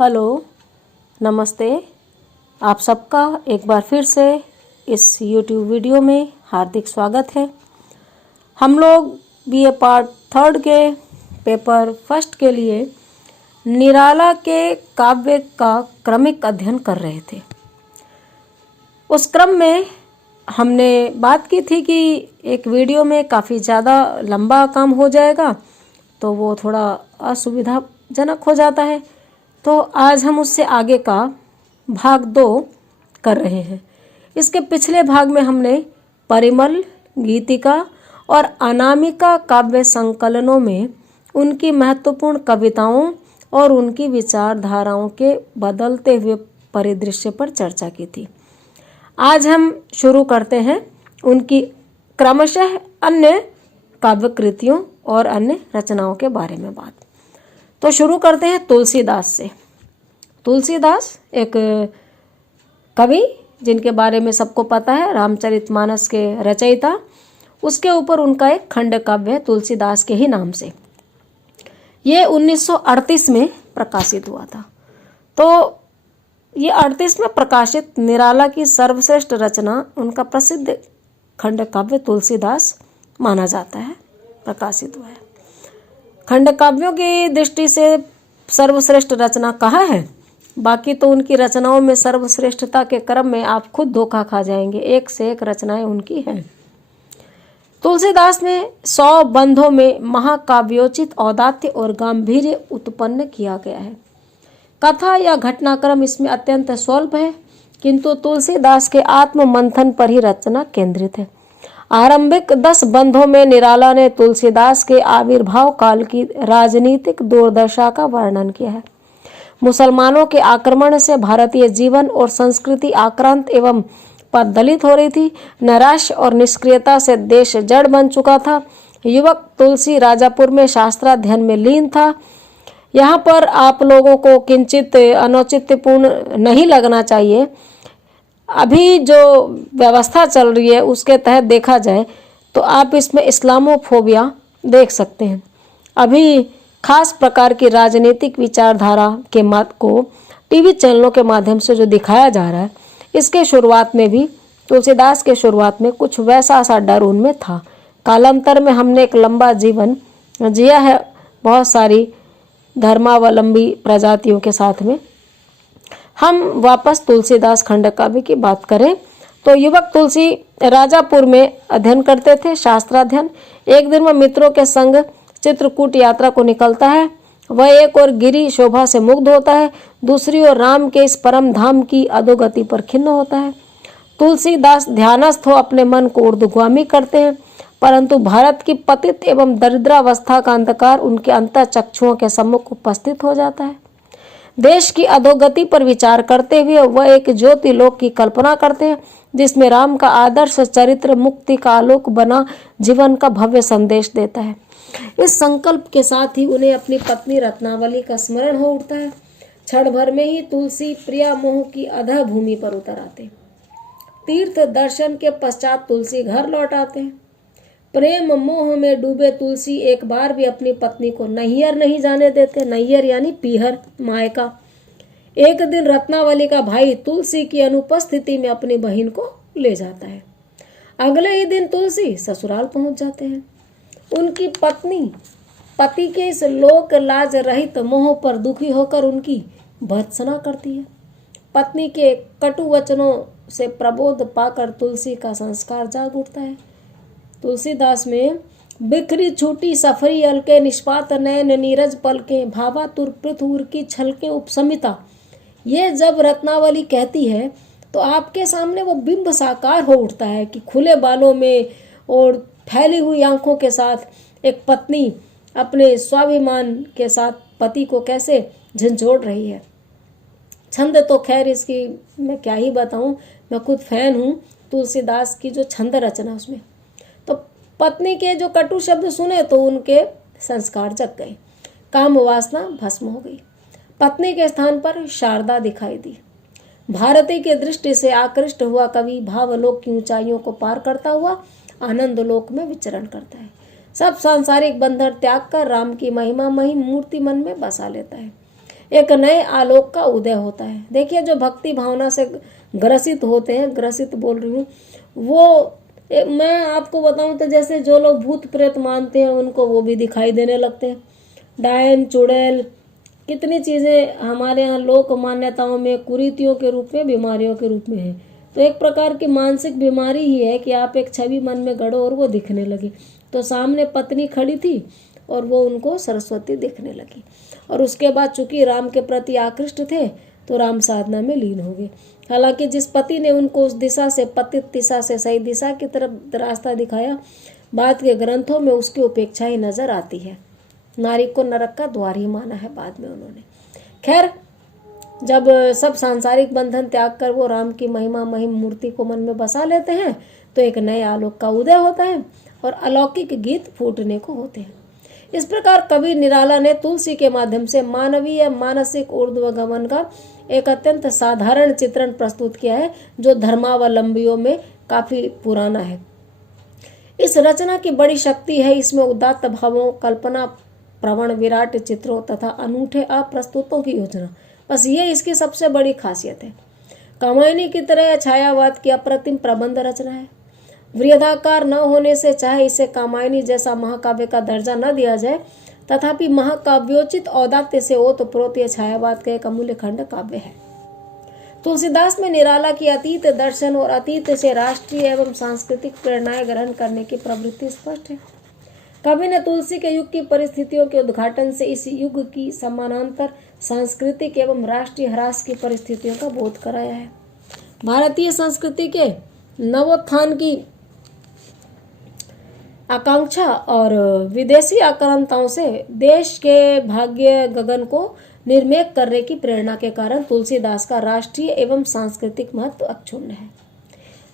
Hello, नमस्ते। आप सबका एक बार फिर से इस YouTube वीडियो में हार्दिक स्वागत है। हम लोग BA पार्ट 3 के पेपर फर्स्ट के लिए निराला के काव्य का क्रमिक अध्ययन कर रहे थे। उस क्रम में हमने बात की थी कि एक वीडियो में काफ़ी ज़्यादा लंबा काम हो जाएगा तो वो थोड़ा असुविधाजनक हो जाता है, तो आज हम उससे आगे का भाग 2 कर रहे हैं। इसके पिछले भाग में हमने परिमल, गीतिका और अनामिका काव्य संकलनों में उनकी महत्वपूर्ण कविताओं और उनकी विचारधाराओं के बदलते हुए परिदृश्य पर चर्चा की थी। आज हम शुरू करते हैं उनकी क्रमशः अन्य काव्य कृतियों और अन्य रचनाओं के बारे में बात। तो शुरू करते हैं तुलसीदास से। तुलसीदास एक कवि जिनके बारे में सबको पता है, रामचरितमानस के रचयिता। उसके ऊपर उनका एक खंड काव्य है तुलसीदास के ही नाम से। ये 1938 में प्रकाशित हुआ था। तो ये 38 में प्रकाशित निराला की सर्वश्रेष्ठ रचना, उनका प्रसिद्ध खंड काव्य तुलसीदास माना जाता है, प्रकाशित हुआ है। खंड काव्यों की दृष्टि से सर्वश्रेष्ठ रचना कहाँ है? बाकी तो उनकी रचनाओं में सर्वश्रेष्ठता के क्रम में आप खुद धोखा खा जाएंगे। एक से एक रचनाएं उनकी हैं। तुलसीदास ने 100 बंधों में महाकाव्योचित औदात्य और गांधीर्य उत्पन्न किया गया है। कथा या घटनाक्रम इसमें अत्यंत स्वल्प है, किंतु तुलसीदास के आत्म मंथन पर ही रचना केंद्रित है। आरंभिक 10 बंधों में निराला ने तुलसीदास के आविर्भाव काल की राजनीतिक दुर्दशा का वर्णन किया है। मुसलमानों के आक्रमण से भारतीय जीवन और संस्कृति आक्रांत एवं पददलित हो रही थी। नैराश्य और निष्क्रियता से देश जड़ बन चुका था। युवक तुलसी राजापुर में शास्त्राध्ययन में लीन था। यहाँ पर आप लोगों को किंचित अनौचित्यपूर्ण नहीं लगना चाहिए। अभी जो व्यवस्था चल रही है उसके तहत देखा जाए तो आप इसमें इस्लामोफोबिया देख सकते हैं। अभी खास प्रकार की राजनीतिक विचारधारा के मत को टीवी चैनलों के माध्यम से जो दिखाया जा रहा है, इसके शुरुआत में भी तुलसीदास के शुरुआत में कुछ वैसा सा डर उनमें था। कालांतर में हमने एक लंबा जीवन जिया है बहुत सारी धर्मावलंबी प्रजातियों के साथ में। हम वापस तुलसीदास खंड काव्य की बात करें तो युवक तुलसी राजापुर में अध्ययन करते थे, शास्त्राध्ययन। एक दिन वह मित्रों के संग चित्रकूट यात्रा को निकलता है। वह एक और गिरी शोभा से मुग्ध होता है, दूसरी ओर राम के इस परम धाम की अधोगति पर खिन्न होता है। तुलसीदास ध्यानस्थ हो अपने मन को ऊर्ध्वगामी करते हैं, परंतु भारत की पतित एवं दरिद्रावस्था का अंधकार उनके अंतःचक्षुओं के सम्मुख उपस्थित हो जाता है। देश की अधोगति पर विचार करते हुए वह एक ज्योतिलोक की कल्पना करते हैं, जिसमें राम का आदर्श चरित्र मुक्ति का आलोक बना जीवन का भव्य संदेश देता है। इस संकल्प के साथ ही उन्हें अपनी पत्नी रत्नावली का स्मरण हो उठता है। क्षण भर में ही तुलसी प्रिया मोह की अधः भूमि पर उतर आते। तीर्थ दर्शन के पश्चात तुलसी घर लौट आते हैं। प्रेम मोह में डूबे तुलसी एक बार भी अपनी पत्नी को नैहर नहीं जाने देते। नैहर यानी पीहर, मायका। एक दिन रत्नावली का भाई तुलसी की अनुपस्थिति में अपनी बहन को ले जाता है। अगले ही दिन तुलसी ससुराल पहुंच जाते हैं। उनकी पत्नी पति के इस लोक लाज रहित मोह पर दुखी होकर उनकी भर्त्सना करती है। पत्नी के कटु वचनों से प्रबोध पाकर तुलसी का संस्कार जाग उठता है। तुलसीदास में बिखरी छूटी सफरी अलके, निष्पात नयन नीरज पलके, भावातुर पृथुर की छलके उपसमिता। ये जब रत्नावली कहती है तो आपके सामने वो बिंब साकार हो उठता है कि खुले बालों में और फैली हुई आंखों के साथ एक पत्नी अपने स्वाभिमान के साथ पति को कैसे झंझोड़ रही है। छंद तो खैर इसकी मैं क्या ही बताऊं, मैं खुद फैन हूं तुलसीदास की जो छंद रचना उसमें। तो पत्नी के जो कटु शब्द सुने तो उनके संस्कार जग गए, काम वासना भस्म हो गई। पत्नी के स्थान पर शारदा दिखाई दी। भारती की दृष्टि से आकृष्ट हुआ कवि भावलोक की ऊंचाइयों को पार करता हुआ आनंद लोक में विचरण करता है। सब सांसारिक बंधन त्याग कर राम की महिमा मही मूर्ति मन में बसा लेता है। एक नए आलोक का उदय होता है। देखिए, जो भक्ति भावना से ग्रसित होते हैं, ग्रसित बोल रही हूँ, वो मैं आपको बताऊं तो जैसे जो लोग भूत प्रेत मानते हैं उनको वो भी दिखाई देने लगते हैं। डायन चुड़ैल कितनी चीज़ें हमारे यहाँ लोक मान्यताओं में कुरीतियों के रूप में, बीमारियों के रूप में है। तो एक प्रकार की मानसिक बीमारी ही है कि आप एक छवि मन में गढ़ो और वो दिखने लगी। तो सामने पत्नी खड़ी थी और वो उनको सरस्वती दिखने लगी, और उसके बाद चूंकि राम के प्रति आकृष्ट थे तो राम साधना में लीन हो गए। हालांकि जिस पति ने उनको उस दिशा से, पतित दिशा से सही दिशा की तरफ रास्ता दिखाया, बाद के ग्रंथों में उसकी उपेक्षा ही नजर आती है। नारी को नरक का द्वार ही माना है बाद में उन्होंने। खैर, जब सब सांसारिक बंधन त्याग कर वो राम की महिमा महिम मूर्ति को मन में बसा लेते हैं तो एक नए आलोक का उदय होता है और अलौकिक गीत फूटने को होते हैं। इस प्रकार कवि निराला ने तुलसी के माध्यम से मानवीय मानसिक ऊर्ध्वगमन का एक अत्यंत साधारण चित्रण प्रस्तुत किया है, जो धर्मावलंबियों में काफी पुराना है। इस रचना की बड़ी शक्ति है इसमें उदात्त भावों, कल्पना प्रवण विराट चित्रों तथा अनूठे अप्रस्तुतों की योजना। बस ये इसकी सबसे बड़ी खासियत है। कामायनी की तरह छायावाद की अप्रतिम प्रबंध रचना है। वृहदाकार न होने से चाहे इसे कामायनी जैसा महाकाव्य का दर्जा न दिया जाए, तथापि महाकाव्योचित औदात्य से ओतप्रोत यह छायावाद का एक अमूल्य खंड काव्य है। तुलसीदास में निराला की अतीत दर्शन और अतीत से राष्ट्रीय एवं सांस्कृतिक प्रेरणाएं ग्रहण करने की प्रवृत्ति स्पष्ट है। कवि ने तुलसी के युग की परिस्थितियों के उद्घाटन से इस युग की समानांतर सांस्कृतिक एवं राष्ट्रीय ह्रास की परिस्थितियों का बोध कराया है। भारतीय संस्कृति के नवोत्थान की आकांक्षा और विदेशी आक्रांताओं से देश के भाग्य गगन को निर्मेक करने की प्रेरणा के कारण तुलसीदास का राष्ट्रीय एवं सांस्कृतिक महत्व अक्षुण्ण है।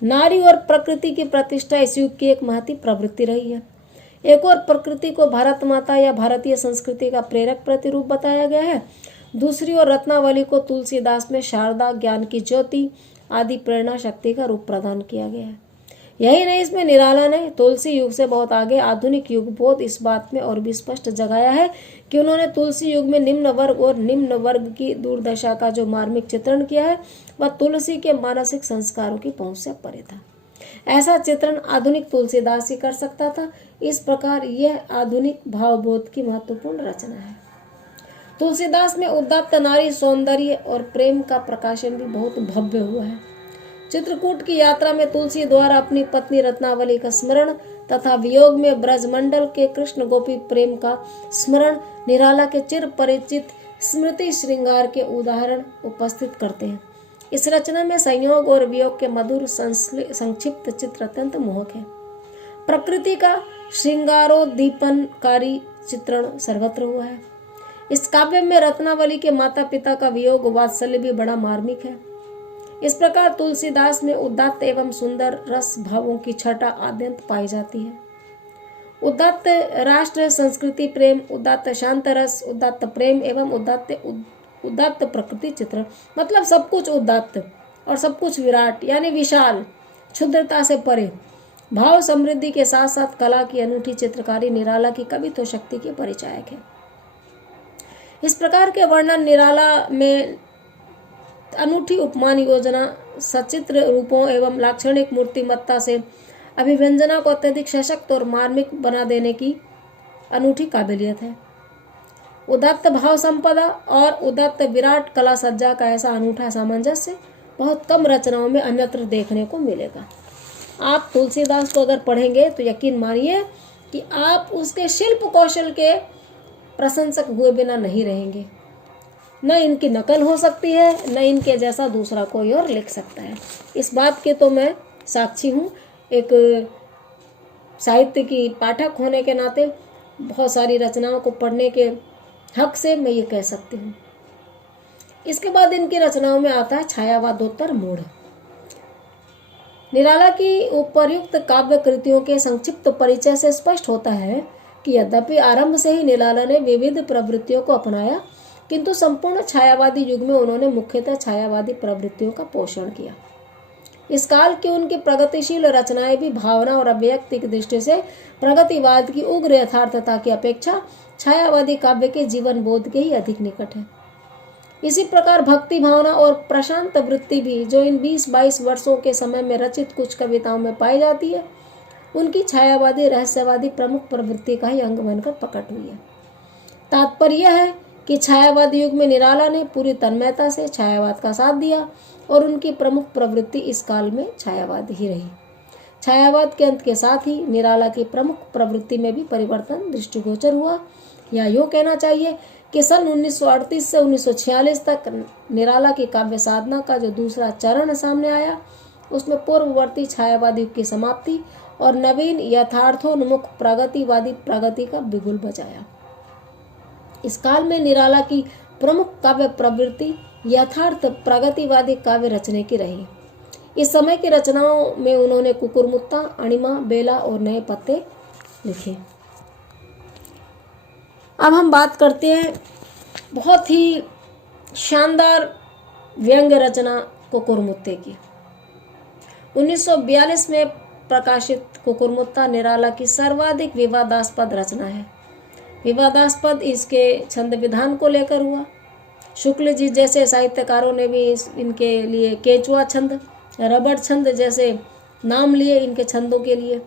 नारी और प्रकृति की प्रतिष्ठा इस युग की एक महती प्रवृत्ति रही है। एक और प्रकृति को भारत माता या भारतीय संस्कृति का प्रेरक प्रतिरूप बताया गया है, दूसरी ओर रत्नावली को तुलसीदास में शारदा, ज्ञान की ज्योति आदि प्रेरणा शक्ति का रूप प्रदान किया गया है। यही नहीं, इसमें निराला ने तुलसी युग से बहुत आगे आधुनिक युग बोध इस बात में और भी स्पष्ट जगाया है कि उन्होंने तुलसी युग में निम्न वर्ग और निम्न वर्ग की दुर्दशा का जो मार्मिक चित्रण किया है वह तुलसी के मानसिक संस्कारों की पहुंच से परे था। ऐसा चित्रण आधुनिक तुलसीदास ही कर सकता था। इस प्रकार यह आधुनिक भावबोध की महत्वपूर्ण रचना है। तुलसीदास में उदात्त नारी सौंदर्य और प्रेम का प्रकाशन भी बहुत भव्य हुआ है। चित्रकूट की यात्रा में तुलसी द्वारा अपनी पत्नी रत्नावली का स्मरण तथा वियोग में ब्रजमंडल के कृष्ण गोपी प्रेम का स्मरण निराला के चिर परिचित स्मृति श्रृंगार के उदाहरण उपस्थित करते हैं। इस रचना में संयोग और वियोग के मधुर संक्षिप्त चित्र अत्यंत मोहक है। प्रकृति का श्रृंगारोद्दीपनकारी चित्रण सर्वत्र हुआ है। इस काव्य में रत्नावली के माता पिता का वियोग वात्सल्य भी बड़ा मार्मिक है। इस प्रकार तुलसीदास में उदात्त एवं सुंदर रस भावों की छटा आद्यंत पाई जाती है। उदात्त राष्ट्र संस्कृति प्रेम, उदात्त शांत रस, उदात्त प्रेम एवं उदात्त प्रकृति चित्र, मतलब सब कुछ उदात्त और सब कुछ विराट यानी विशाल, क्षुद्रता से परे। भाव समृद्धि के साथ साथ कला की अनूठी चित्रकारी निराला की कवित्व शक्ति के परिचायक है। इस प्रकार के वर्णन निराला में अनूठी उपमान योजना, सचित्र रूपों एवं लाक्षणिक मूर्तिमत्ता से अभिव्यंजना को अत्यधिक सशक्त और मार्मिक बना देने की अनूठी काबिलियत है। उदात्त भाव संपदा और उदात्त विराट कला सज्जा का ऐसा अनूठा सामंजस्य बहुत कम रचनाओं में अन्यत्र देखने को मिलेगा। आप तुलसीदास को अगर पढ़ेंगे तो यकीन मानिए कि आप उसके शिल्प कौशल के प्रशंसक हुए बिना नहीं रहेंगे। न इनकी नकल हो सकती है, न इनके जैसा दूसरा कोई और लिख सकता है। इस बात के तो मैं साक्षी हूँ। एक साहित्य की पाठक होने के नाते बहुत सारी रचनाओं को पढ़ने के हक से मैं ये कह सकती हूँ। इसके बाद इनकी रचनाओं में आता है छायावादोत्तर मोड़। निराला की उपर्युक्त काव्य कृतियों के संक्षिप्त परिचय से स्पष्ट होता है कि यद्यपि आरंभ से ही निराला ने विविध प्रवृत्तियों को अपनाया, किंतु संपूर्ण छायावादी युग में उन्होंने मुख्यतः छायावादी प्रवृत्तियों का पोषण किया। इस काल की उनकी प्रगतिशील रचनाएं भी भावना और अभिव्यक्ति की दृष्टि से प्रगतिवाद की उग्र यथार्थता की अपेक्षा छायावादी काव्य के जीवन बोध के ही अधिक निकट है। इसी प्रकार भक्ति भावना और प्रशांत वृत्ति भी जो इन 20-22 वर्षों के समय में रचित कुछ कविताओं में पाई जाती है, उनकी छायावादी रहस्यवादी प्रमुख प्रवृत्ति का ही अंग बनकर प्रकट हुई है। तात्पर्य यह है कि छायावादी युग में निराला ने पूरी तन्मयता से छायावाद का साथ दिया और उनकी प्रमुख प्रवृत्ति इस काल में छायावाद ही रही। छायावाद के अंत के साथ ही निराला की प्रमुख प्रवृत्ति में भी परिवर्तन दृष्टिगोचर हुआ, या यूँ कहना चाहिए कि सन 1938 से 1946 तक निराला की काव्य साधना का जो दूसरा चरण सामने आया, उसमें पूर्ववर्ती छायावादी युग की समाप्ति और नवीन यथार्थोन्मुख प्रगतिवादी प्रगति का बिगुल बजाया। इस काल में निराला की प्रमुख काव्य प्रवृत्ति यथार्थ प्रगतिवादी काव्य रचने की रही। इस समय की रचनाओं में उन्होंने कुकुरमुत्ता, अणिमा, बेला और नए पत्ते लिखे। अब हम बात करते हैं बहुत ही शानदार व्यंग रचना कुकुरमुत्ते की। 1942 में प्रकाशित कुकुरमुत्ता निराला की सर्वाधिक विवादास्पद रचना है। विवादास्पद इसके छंद विधान को लेकर हुआ। शुक्ल जी जैसे साहित्यकारों ने भी इनके लिए केचुआ छंद, रबड़ छंद जैसे नाम लिए इनके छंदों के लिए।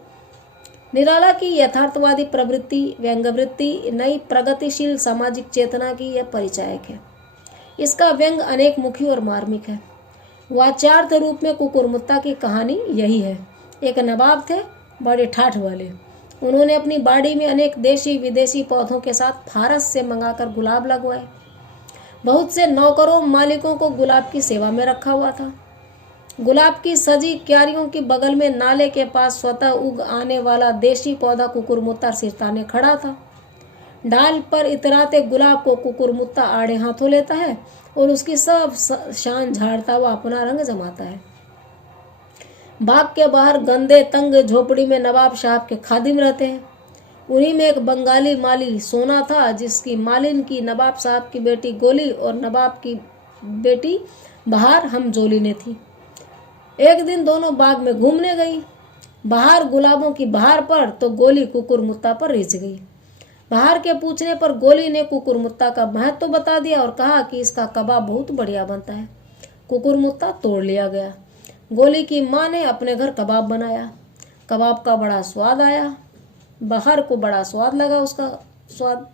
निराला की यथार्थवादी प्रवृत्ति, व्यंग्यवृत्ति, नई प्रगतिशील सामाजिक चेतना की यह परिचायक है। इसका व्यंग अनेक मुखी और मार्मिक है। वाच्यार्थ रूप में कुकुरमुत्ता की कहानी यही है। एक नवाब थे, बड़े ठाठ वाले। उन्होंने अपनी बाड़ी में अनेक देशी विदेशी पौधों के साथ फारस से मंगाकर गुलाब लगवाए। बहुत से नौकरों मालिकों को गुलाब की सेवा में रखा हुआ था। गुलाब की सजी क्यारियों के बगल में नाले के पास स्वतः उग आने वाला देशी पौधा कुकुरमुत्ता सिरताने खड़ा था। डाल पर इतराते गुलाब को कुकुरमुत्ता आड़े हाथों लेता है और उसकी सब शान झाड़ता हुआ अपना रंग जमाता है। बाग के बाहर गंदे तंग झोपड़ी में नवाब साहब के खादिम रहते हैं। उन्हीं में एक बंगाली माली सोना था, जिसकी मालिन की नवाब साहब की बेटी गोली और नवाब की बेटी बहार हमजोली ने थी। एक दिन दोनों बाग में घूमने गई। बहार गुलाबों की बहार पर तो गोली कुकुरमुत्ता पर रिझ गई। बहार के पूछने पर गोली ने कुकुरमुत्ता का महत्व बता दिया और कहा कि इसका कबाब बहुत बढ़िया बनता है। कुकुरमुत्ता तोड़ लिया गया। गोली की माँ ने अपने घर कबाब बनाया। कबाब का बड़ा स्वाद आया। बहार को बड़ा स्वाद लगा उसका स्वाद।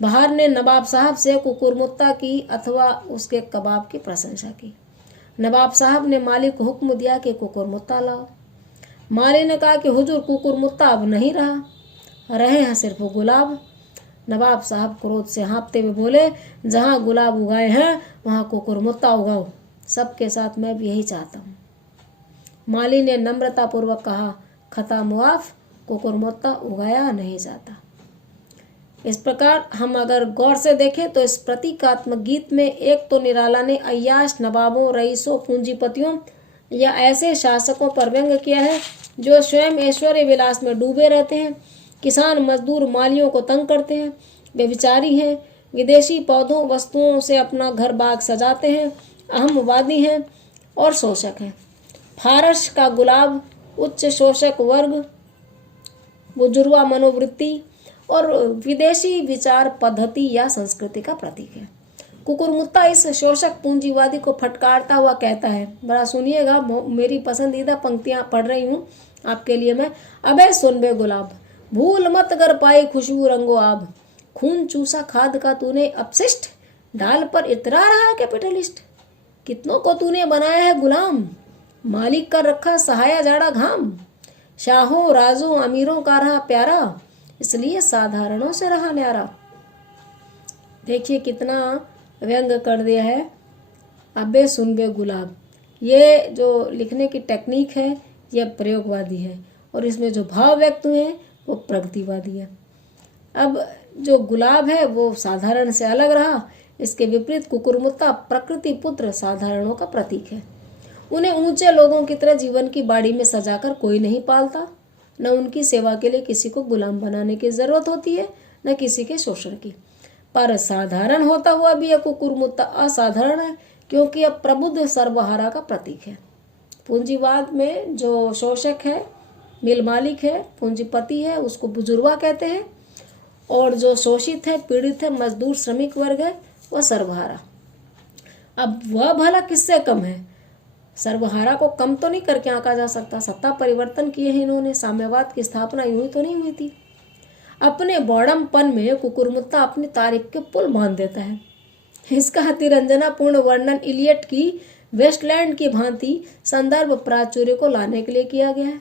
बहार ने नवाब साहब से कुकुरमुत्ता की अथवा उसके कबाब की प्रशंसा की। नवाब साहब ने मालिक को हुक्म दिया कि कुकुरमुत्ता लाओ। माली ने कहा कि हुजूर कुकुरमुत्ता अब नहीं रहा, रहे हैं सिर्फ गुलाब। नवाब साहब क्रोध से हाँफते हुए बोले, जहाँ गुलाब उगाए हैं वहाँ कुकुरमुत्ता उगाओ। सबके साथ मैं भी यही चाहता हूँ। माली ने नम्रतापूर्वक कहा, खता मुआफ, कुकुरमुत्ता उगाया नहीं जाता। इस प्रकार हम अगर गौर से देखें तो इस प्रतीकात्मक गीत में एक तो निराला ने अय्याश नवाबों, रईसों, पूंजीपतियों या ऐसे शासकों पर व्यंग किया है जो स्वयं ऐश्वर्य विलास में डूबे रहते हैं, किसान मजदूर मालियों को तंग करते हैं, बेविचारी हैं, विदेशी पौधों वस्तुओं से अपना घर बाग सजाते हैं, अहमवादी हैं और शोषक हैं। फारस का गुलाब उच्च शोषक वर्ग, बुजुर्गा मनोवृत्ति और विदेशी विचार पद्धति या संस्कृति का प्रतीक है। कुकुरमुत्ता इस शोषक पूंजीवादी को फटकारता हुआ कहता है, बड़ा सुनिएगा, मेरी पसंदीदा पंक्तियां पढ़ रही हूँ आपके लिए मैं। अबे सुन बे गुलाब, भूल मत कर पाई खुशबू रंगो आब, खून चूसा खाद का तूने अपशिष्ट, डाल पर इतरा रहा कैपिटलिस्ट। कितनों को तूने बनाया है गुलाम, मालिक का रखा सहाया जाड़ा घाम, शाहों राजों अमीरों का रहा प्यारा, इसलिए साधारणों से रहा न्यारा। देखिए कितना व्यंग कर दिया है। अबे सुन बे गुलाब, ये जो लिखने की टेक्निक है यह प्रयोगवादी है और इसमें जो भाव व्यक्त हुए हैं वो प्रगतिवादी है। अब जो गुलाब है वो साधारण से अलग रहा, इसके विपरीत कुकुरमुत्ता प्रकृति पुत्र साधारणों का प्रतीक है। उन्हें ऊंचे लोगों की तरह जीवन की बाड़ी में सजाकर कोई नहीं पालता, न उनकी सेवा के लिए किसी को गुलाम बनाने की जरूरत होती है, न किसी के शोषण की। पर साधारण होता हुआ भी यह कुकुरमुत्ता असाधारण है, क्योंकि यह प्रबुद्ध सर्वहारा का प्रतीक है। पूंजीवाद में जो शोषक है, मिल मालिक है, पूंजीपति है, उसको बुजुर्गा कहते हैं, और जो शोषित है, पीड़ित है, मजदूर श्रमिक वर्ग है, वह सर्वहारा। अब वह भला किससे कम है? सर्वहारा को कम तो नहीं करके आंका जा सकता। सत्ता परिवर्तन किए हैं इन्होंने, साम्यवाद की स्थापना यूं ही तो नहीं हुई थी। अपने बौड़मपन में कुकुरमुत्ता अपनी तारीफ के पुल बांध देता है। इसका अतिरंजनापूर्ण वर्णन इलियट की वेस्टलैंड की भांति संदर्भ प्राचुर्य को लाने के लिए किया गया है,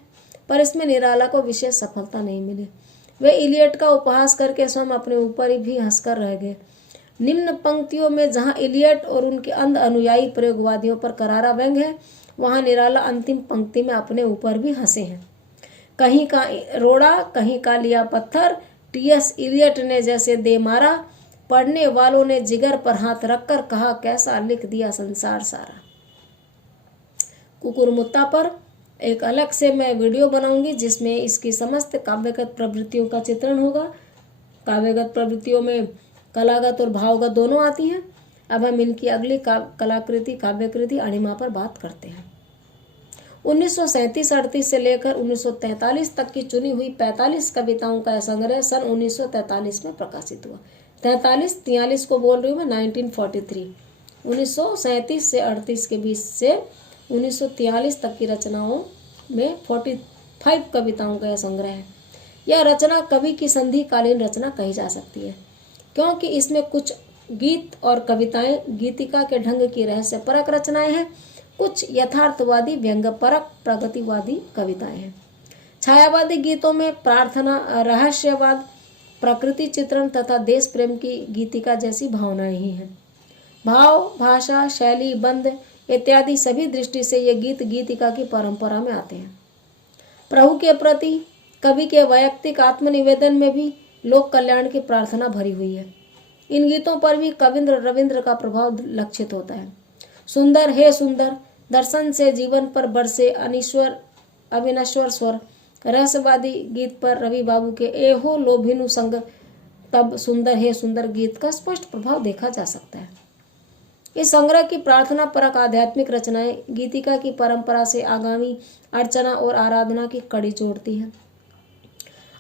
पर इसमें निराला को विशेष सफलता नहीं मिली। वे इलियट का उपहास करके स्वयं अपने ऊपर ही भी हंसकर रह गए। निम्न पंक्तियों में जहां इलियट और उनके अंध अनुयायी प्रयोगवादियों पर करारा व्यंग्य है, वहां निराला अंतिम पंक्ति में अपने ऊपर भी हंसे हैं। कहीं का रोड़ा, कहीं का लिया पत्थर, टीएस इलियट ने जैसे दे मारा, पढ़ने वालों ने जिगर पर हाथ रखकर कहा कैसा लिख दिया संसार सारा। कुकुरमुत्ता पर एक अलग से मैं वीडियो बनाऊंगी जिसमें इसकी समस्त काव्यगत प्रवृत्तियों का चित्रण होगा। काव्यगत प्रवृत्तियों में कलागत और भावगत दोनों आती हैं। अब हम इनकी अगली कलाकृति काव्यकृति अणिमा पर बात करते हैं। 1937-38 से लेकर 1943 तक की चुनी हुई 45 कविताओं का संग्रह सन 1943 में प्रकाशित हुआ। 43 को बोल रही हूँ मैं, 1943। 1937 से 38 के बीच से 1943 तक की रचनाओं में 45 कविताओं का यह संग्रह है। यह रचना कवि की संधिकालीन रचना कही जा सकती है, क्योंकि इसमें कुछ गीत और कविताएं गीतिका के ढंग की रहस्यपरक रचनाएं हैं, कुछ यथार्थवादी व्यंग्यपरक प्रगतिवादी कविताएं हैं। छायावादी गीतों में प्रार्थना, रहस्यवाद, प्रकृति चित्रण तथा देश प्रेम की गीतिका जैसी भावनाएं ही हैं। भाव, भाषा, शैली, बंद इत्यादि सभी दृष्टि से ये गीत गीतिका की परंपरा में आते हैं। प्रभु के प्रति कवि के वैयक्तिक आत्मनिवेदन में भी लोक कल्याण की प्रार्थना भरी हुई है। इन गीतों पर भी कविंद्र रविंद्र का प्रभाव लक्षित होता है। सुंदर हे सुंदर, दर्शन से जीवन पर बरसे अविनश्वर स्वर, रहस्यवादी गीत पर रवि बाबू के एहो लोभिनु संग, तब सुंदर हे सुंदर गीत का स्पष्ट प्रभाव देखा जा सकता है। इस संग्रह की प्रार्थना परक आध्यात्मिक रचनाएं गीतिका की परंपरा से आगामी अर्चना और आराधना की कड़ी जोड़ती हैं।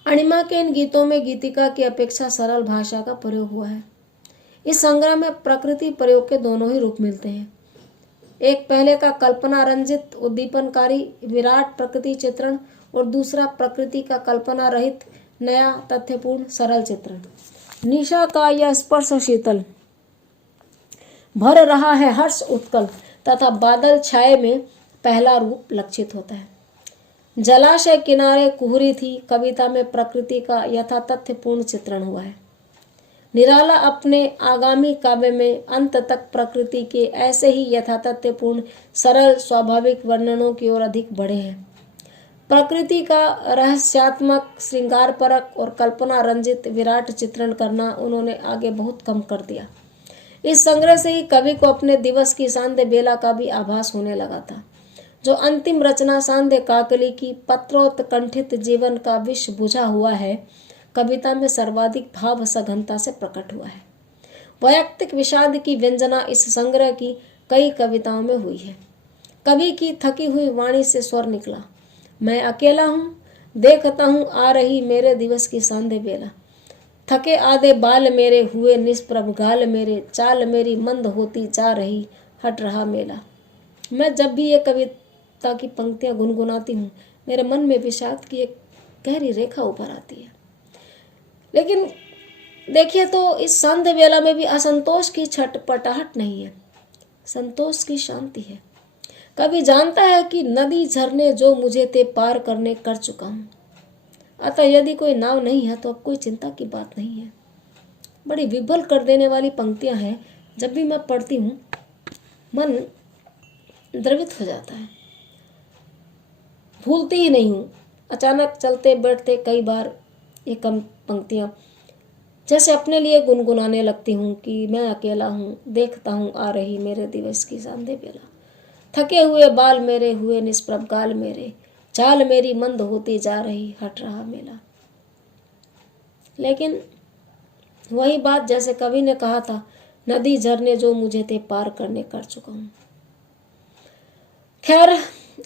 अणिमा के इन गीतों में गीतिका की अपेक्षा सरल भाषा का प्रयोग हुआ है। इस संग्रह में प्रकृति प्रयोग के दोनों ही रूप मिलते हैं। एक पहले का कल्पना रंजित उद्दीपनकारी विराट प्रकृति चित्रण और दूसरा प्रकृति का कल्पना रहित नया तथ्यपूर्ण सरल चित्रण। निशा का यह स्पर्श शीतल, भर रहा है हर्ष उत्कल तथा बादल छाए में पहला रूप लक्षित होता है। जलाशय किनारे कुहरी थी कविता में प्रकृति का यथातथ्यपूर्ण चित्रण हुआ है। निराला अपने आगामी काव्य में अंत तक प्रकृति के ऐसे ही यथातथ्यपूर्ण सरल स्वाभाविक वर्णनों की ओर अधिक बढ़े हैं। प्रकृति का रहस्यात्मक, श्रृंगारपरक और कल्पना रंजित विराट चित्रण करना उन्होंने आगे बहुत कम कर दिया। इस संग्रह से ही कवि को अपने दिवस की सांध्य बेला का भी आभास होने लगा था। जो अंतिम रचना सांध्य काकली की पत्रोत्कंठित जीवन का विष बुझा हुआ है, कविता में सर्वाधिक भाव सघनता से प्रकट हुआ है। वैयक्तिक विषाद की व्यंजना इस संग्रह की कई कविताओं में हुई है। कवि की थकी हुई वाणी से स्वर निकला, मैं अकेला हूँ, देखता हूँ आ रही मेरे दिवस की सांध्य बेला। थके आधे बाल मेरे, हुए निष्प्रभ गाल मेरे, चाल मेरी मंद होती जा रही, हट रहा मेला। मैं जब भी ये कविता की पंक्तियां गुनगुनाती हूँ, मेरे मन में विषाद की एक गहरी रेखा उभर आती है। लेकिन देखिए तो इस सांध्य बेला में भी असंतोष की छटपटाहट नहीं है, संतोष की शांति है। कवि जानता है कि नदी झरने जो मुझे थे पार करने कर चुका हूँ, अतः यदि कोई नाव नहीं है तो अब कोई चिंता की बात नहीं है। बड़ी विभल कर देने वाली पंक्तियां हैं। जब भी मैं पढ़ती हूँ मन द्रवित हो जाता है, भूलती ही नहीं हूँ। अचानक चलते बैठते कई बार ये कम पंक्तियां जैसे अपने लिए गुनगुनाने लगती हूँ कि मैं अकेला हूँ, देखता हूँ आ रही मेरे दिवस की सांध्य बेला। थके हुए बाल मेरे, हुए निष्प्रभ गाल मेरे, चाल मेरी मंद होती जा रही, हट रहा मेला। लेकिन वही बात जैसे कवि ने कहा था, नदी झरने जो मुझे थे पार करने कर चुका हूँ। खैर,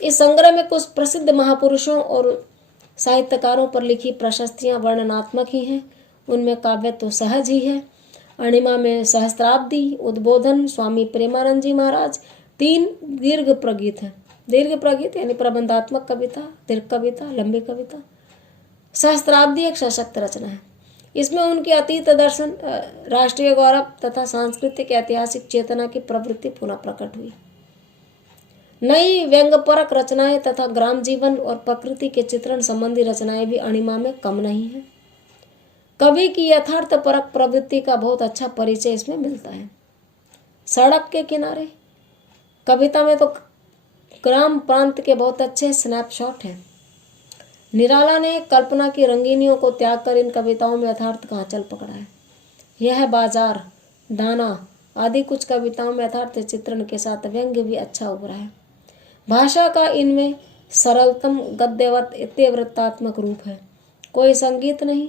इस संग्रह में कुछ प्रसिद्ध महापुरुषों और साहित्यकारों पर लिखी प्रशस्तियां वर्णनात्मक ही हैं। उनमें काव्य तो सहज ही है। अणिमा में सहस्त्राब्दी, उद्बोधन, स्वामी प्रेमानंद जी महाराज, 3 दीर्घ प्रगीत हैं। दीर्घ प्रगीत यानी प्रबंधात्मक कविता, दीर्घ कविता, लंबी कविता। सहस्त्राब्दी एक सशक्त रचना है। इसमें उनकी अतीत दर्शन, राष्ट्रीय गौरव तथा सांस्कृतिक ऐतिहासिक चेतना की प्रवृत्ति पुनः प्रकट हुई। नई व्यंग्यपरक रचनाएं तथा ग्राम जीवन और प्रकृति के चित्रण संबंधी रचनाएं भी अणिमा में कम नहीं है। कवि की यथार्थपरक प्रवृत्ति का बहुत अच्छा परिचय इसमें मिलता है। सड़क के किनारे कविता में तो ग्राम प्रांत के बहुत अच्छे स्नैपशॉट हैं। निराला ने कल्पना की रंगीनियों को त्याग कर इन कविताओं में यथार्थ का आंचल पकड़ा है। यह बाजार, दाना आदि कुछ कविताओं में यथार्थ चित्रण के साथ व्यंग्य भी अच्छा उभरा है। भाषा का इनमें सरलतम गद्यवत इतिवृत्तात्मक रूप है। कोई संगीत नहीं,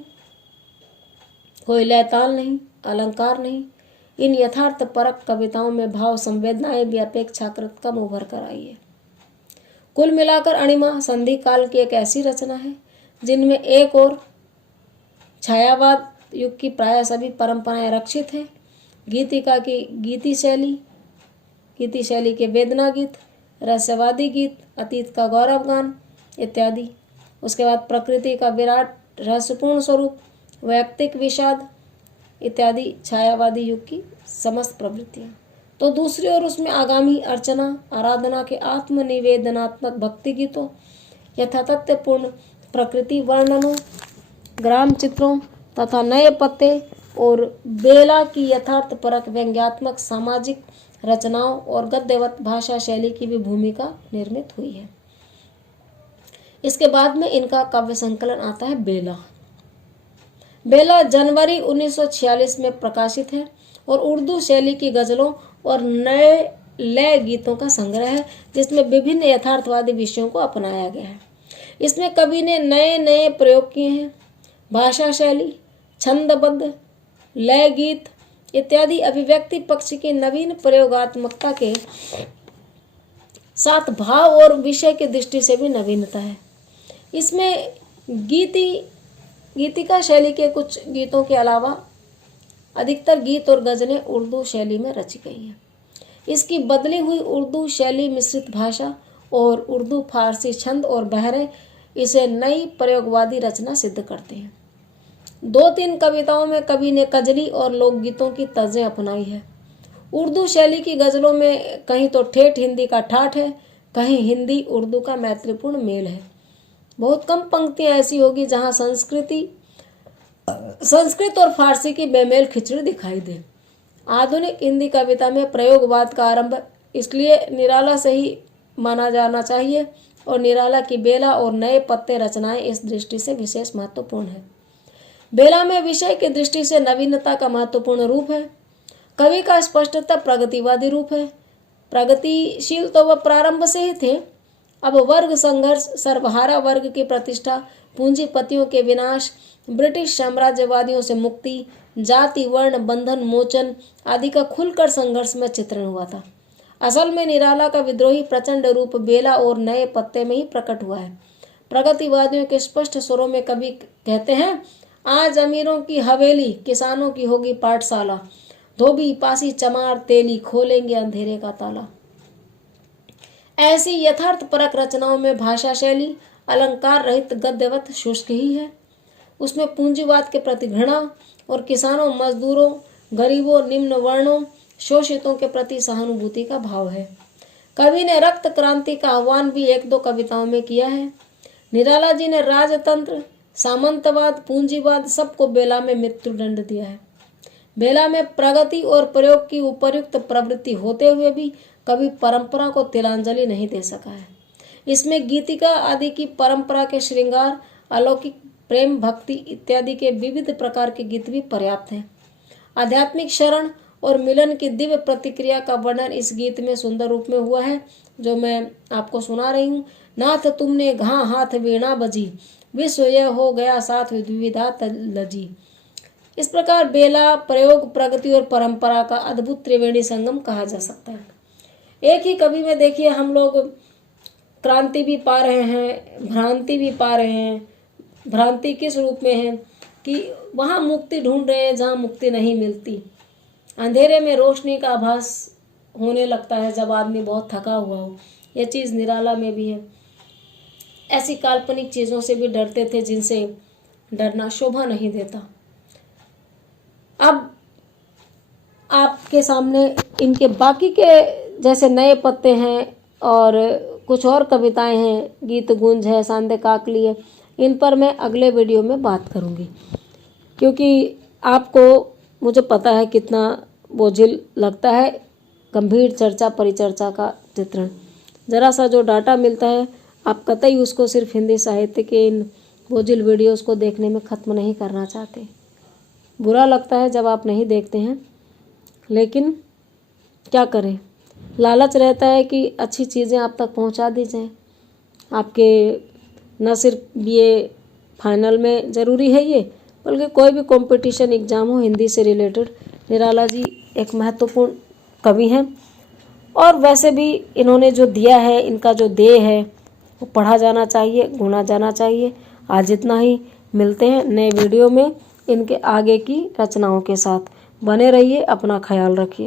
कोई लयताल नहीं, अलंकार नहीं। इन यथार्थ परक कविताओं में भाव संवेदनाएं भी अपेक्षाकृत कम उभर कर आई है। कुल मिलाकर अणिमा संधि काल की एक ऐसी रचना है जिनमें एक और छायावाद युग की प्राय सभी परंपराएं रक्षित हैं। गीतिका की गीति शैली के वेदना गीत, रहस्यवादी गीत, अतीत का गौरव गान इत्यादि। उसके बाद प्रकृति का विराट रहस्यपूर्ण स्वरूप, वैयक्तिक विषाद इत्यादि छायावादी युग की समस्त प्रवृत्तियां। तो दूसरी ओर उसमें आगामी अर्चना, आराधना के आत्मनिवेदनात्मक भक्ति गीतों, यथातथ्यपूर्ण प्रकृति वर्णनों, ग्राम चित्रों तथा नए पत्ते और बेला की यथार्थ परक व्यंग्यात्मक सामाजिक रचनाओं और गद्यवत भाषा शैली की भी भूमिका निर्मित हुई है। इसके बाद में इनका काव्य संकलन आता है बेला। बेला जनवरी 1946 में प्रकाशित है और उर्दू शैली की गजलों और नए लय गीतों का संग्रह है जिसमें विभिन्न यथार्थवादी विषयों को अपनाया गया है। इसमें कवि ने नए नए प्रयोग किए हैं। भाषा शैली, छंदबद्ध, लय गीत इत्यादि अभिव्यक्ति पक्ष की नवीन प्रयोगात्मकता के साथ भाव और विषय की दृष्टि से भी नवीनता है। इसमें गीतिका शैली के कुछ गीतों के अलावा अधिकतर गीत और गजलें उर्दू शैली में रची गई हैं। इसकी बदली हुई उर्दू शैली मिश्रित भाषा और उर्दू फारसी छंद और बहरे इसे नई प्रयोगवादी रचना सिद्ध करते हैं। 2-3 कविताओं में कवि ने कजली और लोकगीतों की तर्जें अपनाई है। उर्दू शैली की गजलों में कहीं तो ठेठ हिंदी का ठाठ है, कहीं हिंदी उर्दू का मैत्रीपूर्ण मेल है। बहुत कम पंक्तियां ऐसी होगी जहां संस्कृत और फारसी की बेमेल खिचड़ी दिखाई दे। आधुनिक हिंदी कविता में प्रयोगवाद का आरंभ इसलिए निराला से ही माना जाना चाहिए और निराला की बेला और नए पत्ते रचनाएं इस दृष्टि से विशेष महत्वपूर्ण है। बेला में विषय की दृष्टि से नवीनता का महत्वपूर्ण रूप है। कवि का स्पष्टतः प्रगतिवादी रूप है। प्रगतिशील तो वह प्रारंभ से ही थे। अब वर्ग संघर्ष, सर्वहारा वर्ग की प्रतिष्ठा, पूंजीपतियों के विनाश, ब्रिटिश साम्राज्यवादियों से मुक्ति, जाति वर्ण बंधन मोचन आदि का खुलकर संघर्ष में चित्रण हुआ था। असल में निराला का विद्रोही प्रचंड रूप बेला और नए पत्ते में ही प्रकट हुआ है। प्रगतिवादियों के स्पष्ट स्वरों में कवि कहते हैं, आज अमीरों की हवेली, किसानों की होगी पाठशाला, धोबी पासी चमार तेली खोलेंगे अंधेरे का ताला। ऐसी यथार्थ परक रचनाओं में भाषा शैली अलंकार रहित गद्यवत शुष्क ही है। उसमें पूंजीवाद के प्रति घृणा और किसानों, मजदूरों, गरीबों, निम्न वर्णों, शोषितों के प्रति सहानुभूति का भाव है। कवि ने रक्त क्रांति का आह्वान भी 1-2 कविताओं में किया है। निराला जी ने राजतंत्र, सामंतवाद, पूंजीवाद सबको बेला में मृत्युदंड दिया है। बेला में प्रगति और प्रयोग की उपर्युक्त प्रवृत्ति होते हुए भी कभी परंपरा को तिलांजलि नहीं दे सका है। इसमें गीतिका आदि की परंपरा के श्रृंगार, अलौकिक प्रेम, भक्ति इत्यादि के विविध प्रकार के गीत भी पर्याप्त हैं। आध्यात्मिक शरण और मिलन की दिव्य प्रतिक्रिया का वर्णन इस गीत में सुंदर रूप में हुआ है, जो मैं आपको सुना रही हूँ। नाथ तुमने घा हाथ वीणा बजी, विश्व यह हो गया साथ विविधा लजी। इस प्रकार बेला प्रयोग, प्रगति और परंपरा का अद्भुत त्रिवेणी संगम कहा जा सकता है। एक ही कवि में देखिए हम लोग क्रांति भी पा रहे हैं, भ्रांति भी पा रहे हैं। भ्रांति किस रूप में है कि वहाँ मुक्ति ढूंढ रहे हैं जहाँ मुक्ति नहीं मिलती, अंधेरे में रोशनी का आभास होने लगता है जब आदमी बहुत थका हुआ हो। यह चीज़ निराला में भी है। ऐसी काल्पनिक चीज़ों से भी डरते थे जिनसे डरना शोभा नहीं देता। अब आपके सामने इनके बाकी के जैसे नए पत्ते हैं और कुछ और कविताएं हैं, गीत गुंज है, सांदे काकली है, इन पर मैं अगले वीडियो में बात करूंगी, क्योंकि आपको मुझे पता है कितना बोझिल लगता है गंभीर चर्चा परिचर्चा का चित्रण। ज़रा सा जो डाटा मिलता है आप कतई उसको सिर्फ हिंदी साहित्य के इन बोझिल वीडियोस को देखने में ख़त्म नहीं करना चाहते। बुरा लगता है जब आप नहीं देखते हैं, लेकिन क्या करें, लालच रहता है कि अच्छी चीज़ें आप तक पहुंचा दी जाएं। आपके न सिर्फ BA फाइनल में ज़रूरी है ये, बल्कि कोई भी कंपटीशन एग्ज़ाम हो हिंदी से रिलेटेड, निराला जी एक महत्वपूर्ण कवि हैं। और वैसे भी इन्होंने जो दिया है, इनका जो देह है वो पढ़ा जाना चाहिए, गुना जाना चाहिए। आज इतना ही, मिलते हैं नए वीडियो में इनके आगे की रचनाओं के साथ। बने रहिए, अपना ख्याल रखिए।